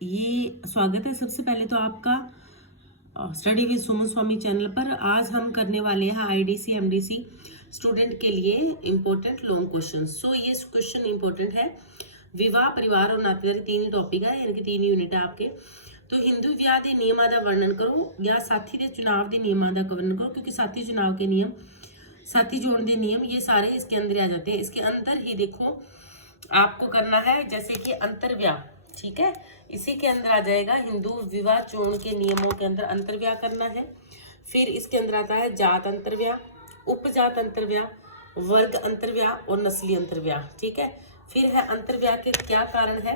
ये स्वागत है सबसे पहले तो आपका study with Suman Swami channel पर। आज हम करने वाले हैं आईडीसी एमडीसी स्टूडेंट के लिए इम्पोर्टेंट लॉन्ग क्वेश्चन। सो ये क्वेश्चन इम्पोर्टेंट है। विवाह, परिवार और नातेदारी तीन ही टॉपिक है, यानी कि तीन यूनिट है आपके। तो हिंदू विवाह के नियमां का वर्णन करो या साथी के चुनाव के नियमां का वर्णन करो, क्योंकि साथी चुनाव के नियम, साथी जोड़ने के नियम, ये सारे इसके अंदर आ जाते हैं। इसके अंदर ही देखो आपको करना है, जैसे कि अंतर्व्याह, ठीक है, इसी के अंदर आ जाएगा हिंदू विवाह चोण के नियमों के अंदर अंतर्व्याह करना है। फिर इसके अंदर आता है जात अंतर्व्याह, उपजात अंतर्व्याह, वर्ग अंतर्व्याह और नस्ली अंतर्व्याह, ठीक है। फिर है अंतर्व्याह के क्या कारण है,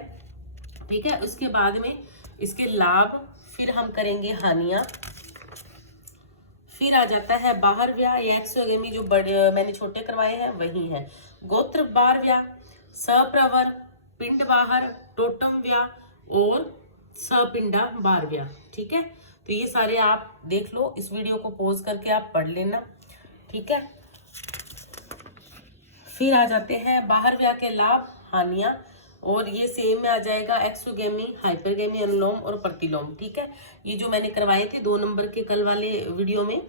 ठीक है। उसके बाद में इसके लाभ, फिर हम करेंगे हानियां। फिर आ जाता है बाहर व्याह या एक्सोगेमी, जो बड़े मैंने छोटे करवाए हैं वही है। गोत्र बाहर व्याह, सप्रवर, पिंड बाहर, टोटम व्याह और सपिंडा बार व्याह, ठीक है। तो ये सारे आप देख लो, इस वीडियो को पॉज करके आप पढ़ लेना, ठीक है। फिर आ जाते हैं बाहर व्याह के लाभ, हानियां, और ये सेम में आ जाएगा एक्सोगेमी, हाइपरगेमी, अनुलोम और प्रतिलोम, ठीक है। ये जो मैंने करवाए थे 2 नंबर के कल वाले वीडियो में,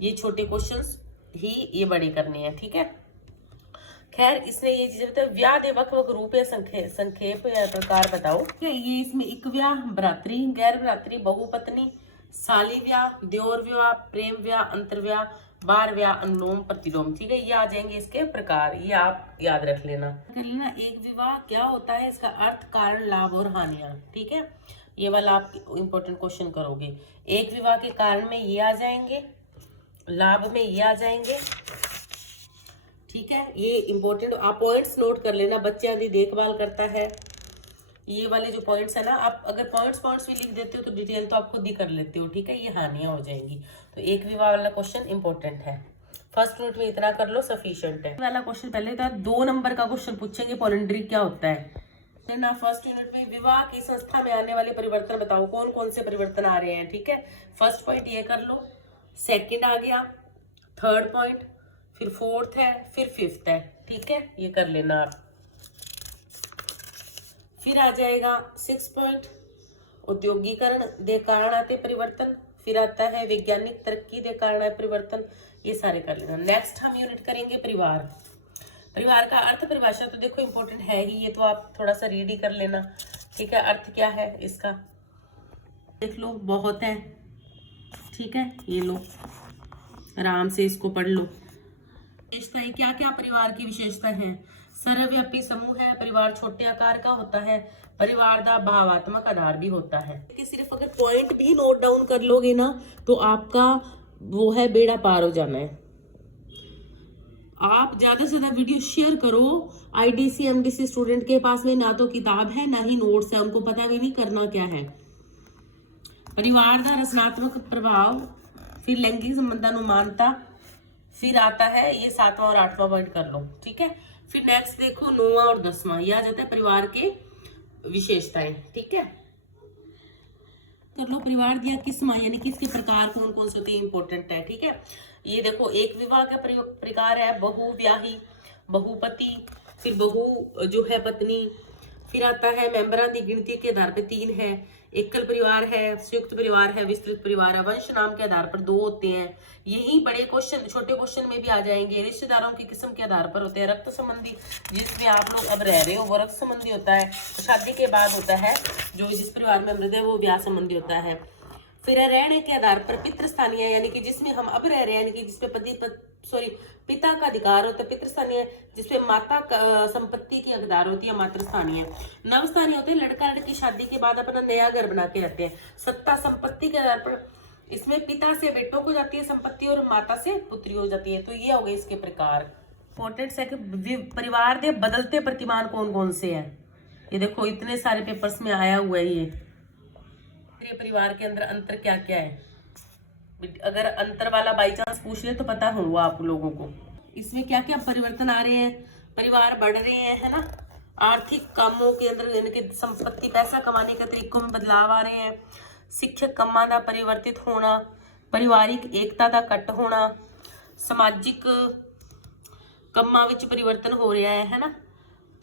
ये छोटे क्वेश्चंस ही ये बड़े करने हैं, ठीक है। खैर, इसने ये चीज बताया, व्याह दे वक वक रूप या संक्षेप या प्रकार बताओ। ये इसमें इक व्याह, भ्रातृ, गैर भ्रातृ, बहुपत्नी, साली व्याह, द्योर व्याह, प्रेम व्याह, अंतर्व्याह, बार व्याह, अनुलोम, प्रतिलोम, ठीक है। ये आ जाएंगे इसके प्रकार, ये आप याद रख लेना। एक विवाह क्या होता है, इसका अर्थ, कारण, लाभ और हानियां, ठीक है। ये वाला आप इंपॉर्टेंट क्वेश्चन करोगे। एक विवाह के कारण में ये आ जाएंगे, लाभ में ये आ जाएंगे, ठीक है। ये इंपॉर्टेंट आप पॉइंट्स नोट कर लेना। बच्चों की देखभाल करता है, ये वाले जो पॉइंट्स है ना, आप अगर पॉइंट्स भी लिख देते हो तो डिटेल तो आप खुद ही कर लेते हो, ठीक है। ये हानियां हो जाएंगी। तो एक विवाह वाला क्वेश्चन इंपॉर्टेंट है, फर्स्ट यूनिट में इतना कर लो, सफिशिएंट है। वाला क्वेश्चन पहले था, 2 नंबर का क्वेश्चन पूछेंगे, पॉलिंड्री क्या होता है ना। फर्स्ट यूनिट में विवाह की संस्था में आने वाले परिवर्तन बताओ, कौन कौन से परिवर्तन आ रहे हैं, ठीक है। फर्स्ट पॉइंट ये कर लो, सेकंड आ गया, थर्ड पॉइंट, फिर फोर्थ है, फिर फिफ्थ है, ठीक है। ये कर लेना आप। फिर आ जाएगा 6 पॉइंट, औद्योगिकरण दे कारण आते परिवर्तन। फिर आता है वैज्ञानिक तरक्की दे कारण आए परिवर्तन। ये सारे कर लेना। नेक्स्ट हम यूनिट करेंगे परिवार। परिवार का अर्थ परिभाषा तो देखो इंपॉर्टेंट है ही, ये तो आप थोड़ा सा रीड ही कर लेना, ठीक है। अर्थ क्या है इसका देख लो, बहुत है, ठीक है। ये लो, आराम से इसको पढ़ लो। विशेषताएं, क्या क्या परिवार की विशेषता है। सर्वव्यापी समूह है, परिवार छोटे आकार का होता है, परिवार का भावात्मक आधार भी होता है। कि सिर्फ अगर पॉइंट भी नोट डाउन कर लोगे ना तो आपका वो है बेड़ा पार हो जाना है। आप ज्यादा से ज्यादा वीडियो शेयर करो। आईडीसी एमडीसी स्टूडेंट के पास में ना तो किताब है ना ही नोट्स है, उनको पता भी नहीं करना क्या है। परिवार का रचनात्मक प्रभाव, फिर लैंगिक संबंधानुमानता, फिर आता है ये 7वां और 8वां पॉइंट कर लो, ठीक है। फिर नेक्स्ट देखो 9वां और 10वां, यह आ जाता है परिवार के विशेषताएं, ठीक है। कर लो परिवार दिया किस्म, यानी कि इसके प्रकार कौन कौन से होते हैं, इंपॉर्टेंट है, ठीक है। ये देखो एक विवाह का प्रकार है बहुव्याही, बहुपति, फिर बहु जो है पत्नी। फिर आता है मेंबरां की गिनती के आधार पर 3 है, एकल परिवार है, संयुक्त परिवार है, विस्तृत परिवार है। वंश नाम के आधार पर 2 होते हैं। यही बड़े क्वेश्चन छोटे क्वेश्चन में भी आ जाएंगे। रिश्तेदारों की किस्म के आधार पर होते हैं। रक्त संबंधी, जिसमें आप लोग अब रह रहे हो वो रक्त संबंधी होता है। शादी के बाद होता है जो जिस परिवार में मृत है वो ब्याह संबंधी होता है। फिर रहने के आधार पर पितृस्थानीय, यानी कि जिसमें हम अब रह रहे हैं, यानी कि जिसपे पिता का अधिकार होता है पितृस्थानीय, जिसपे माता संपत्ति की हकदार होती है मातृस्थानीय। नवस्थानीय होते हैं लड़का लड़की शादी के बाद अपना नया घर बना के रहते हैं। सत्ता संपत्ति के आधार पर इसमें पिता से बेटों को जाती है संपत्ति और माता से पुत्री हो जाती है। तो ये हो गए इसके प्रकार। इंपॉर्टेंट है कि परिवार के बदलते प्रतिमान कौन कौन से हैं। ये देखो इतने सारे पेपर्स में आया हुआ है। ये परिवार के अंदर अंतर क्या क्या है, अगर अंतर वाला बाई चांस पूछ ले तो पता होगा आप लोगों को। इसमें क्या क्या परिवर्तन आ रहे हैं, परिवार बढ़ रहे हैं, है ना। आर्थिक कामों के अंदर यानी कि संपत्ति पैसा कमाने के तरीकों में बदलाव आ रहे हैं। सिक्खक कामां का परिवर्तित होना, परिवारिक एकता का कट होना, समाजिक कामां विच परिवर्तन हो रहा है ना।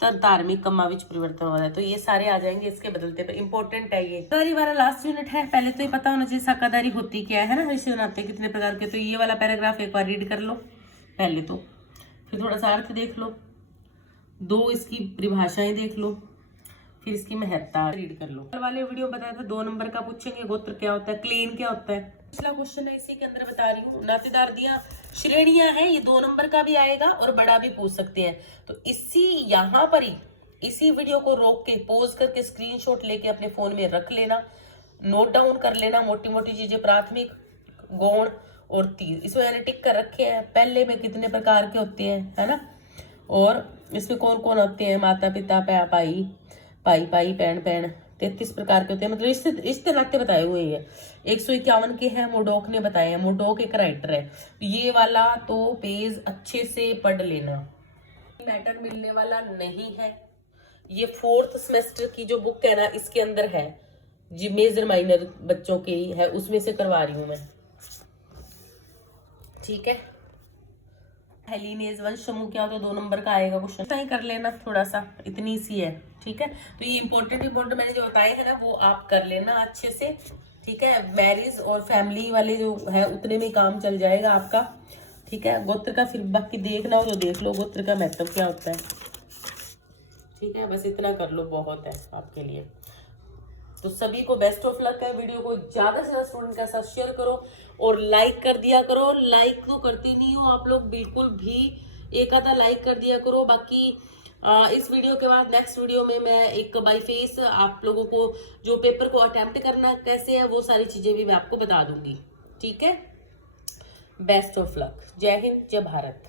तर धार्मिक कम्मा विच परिवर्तन हो रहा है, तो ये सारे आ जाएंगे इसके बदलते पर। इंपॉर्टेंट है ये। साकादारी वाला लास्ट यूनिट है। पहले तो ये पता होना चाहिए साकादारी होती क्या है ना, रिश्ते नाते कितने प्रकार के। तो ये वाला पैराग्राफ एक बार रीड कर लो पहले तो, फिर थोड़ा सा अर्थ देख लो, 2 इसकी परिभाषाएं देख लो, फिर इसकी महत्ता रीड कर लो। कल वाले वीडियो बताया था 2 नंबर का पूछेंगे, गोत्र क्या होता है, क्लेन क्या होता है। पिछला क्वेश्चन है इसी के अंदर बता रही हूँ। नातेदार दिया श्रेणियां हैं, ये 2 नंबर का भी आएगा और बड़ा भी पूछ सकते हैं। तो इसी यहाँ पर ही इसी वीडियो को रोक के पॉज करके स्क्रीनशॉट लेके अपने फोन में रख लेना, नोट डाउन कर लेना मोटी मोटी चीजें, प्राथमिक, गौण और तीर। इसमें मैंने टिक कर रखे हैं। पहले में कितने प्रकार के होते हैं, है ना, और इसमें कौन कौन होते हैं, माता पिता, भाई भाई भाई, बहन बहन, 33 प्रकार के होते हैं। मतलब रिश्ते नाते बताए हुए हैं। 151 के हैं, मोडोक ने बताए हैं। मोडोक एक राइटर है। ये वाला तो पेज अच्छे से पढ़ लेना, मैटर मिलने वाला नहीं है। ये 4th सेमेस्टर की जो बुक है ना, इसके अंदर है, जी मेजर माइनर बच्चों की है, उसमें से करवा रही हूं मैं, ठीक है। हेलीनेज वंश समूह क्या होता है, 2 नंबर का आएगा क्वेश्चन। ही कर लेना थोड़ा सा, इतनी सी है, ठीक है। तो ये इंपॉर्टेंट मैंने जो बताए हैं ना, वो आप कर लेना अच्छे से, ठीक है। मैरिज और फैमिली वाले जो है उतने में काम चल जाएगा आपका, ठीक है। गोत्र का फिर बाकी देखना हो तो देख लो, गोत्र का महत्व क्या होता है, ठीक है। बस इतना कर लो, बहुत है आपके लिए। तो सभी को बेस्ट ऑफ लक है। वीडियो को ज्यादा से ज्यादा स्टूडेंट के साथ शेयर करो और लाइक कर दिया करो। लाइक तो करते नहीं हो आप लोग बिल्कुल भी, एक आधा लाइक कर दिया करो। बाकी इस वीडियो के बाद नेक्स्ट वीडियो में मैं एक बाय फेस आप लोगों को जो पेपर को अटेम्प्ट करना कैसे है वो सारी चीजें भी मैं आपको बता दूंगी, ठीक है। Best of luck. जय हिंद, जय भारत।